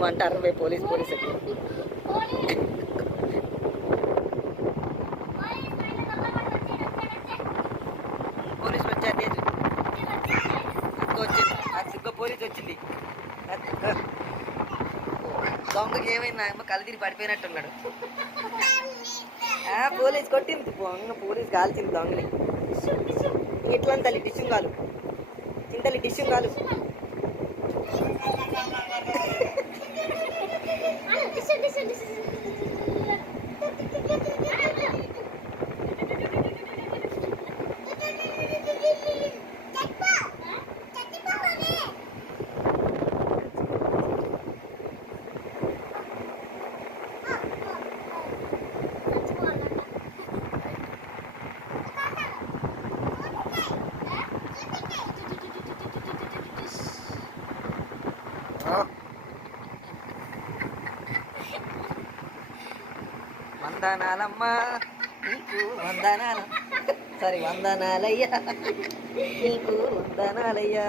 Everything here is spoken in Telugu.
నువ్వు అంటారు పోయి పోలీస్ పోలీస్ అని. పోలీస్ వచ్చా తేజు అక్క పోలీస్ వచ్చింది. దొంగకి ఏమైంది అమ్మ కళ్ళు తిరిగి పడిపోయినట్టున్నాడు. ఆ, పోలీస్ కొట్టింది. దొంగ పోలీస్ కాల్చింది దొంగని. ఇట్లా తల్లి టిష్యూ కాలు. చింతలి టిష్యూ కాలు. Huh? వందనాలమ్మా. నీకు వందనాలు సరే వందనాలయ్యా. నీకు వందనాలయ్యా.